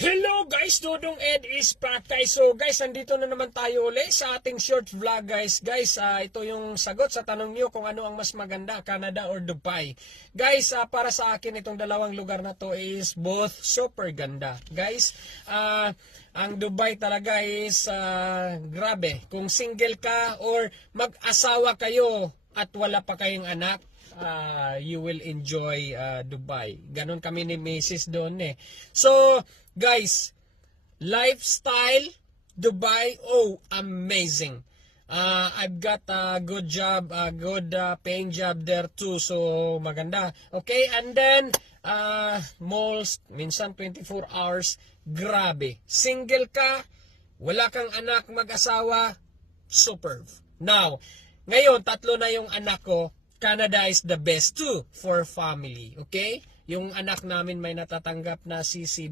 Hello guys, Dodong Ed is back guys. So guys, andito na naman tayo uli sa ating short vlog guys. Ito yung sagot sa tanong niyo kung ano ang mas maganda, Canada or Dubai. Guys, para sa akin itong dalawang lugar na to is both super ganda. Guys, ang Dubai talaga is grabe. Kung single ka or mag-asawa kayo at wala pa kayong anak, you will enjoy Dubai. Ganon kami ni Mrs. doon eh. So, guys, lifestyle, Dubai, oh, amazing. I've got a good job, a good paying job there too. So, maganda. Okay, and then, malls, minsan 24 hours, grabe. Single ka, wala kang anak, mag-asawa, superb. Now, ngayon, 3 na yung anak ko. Canada is the best too for family, okay? Yung anak namin may natatanggap na CCB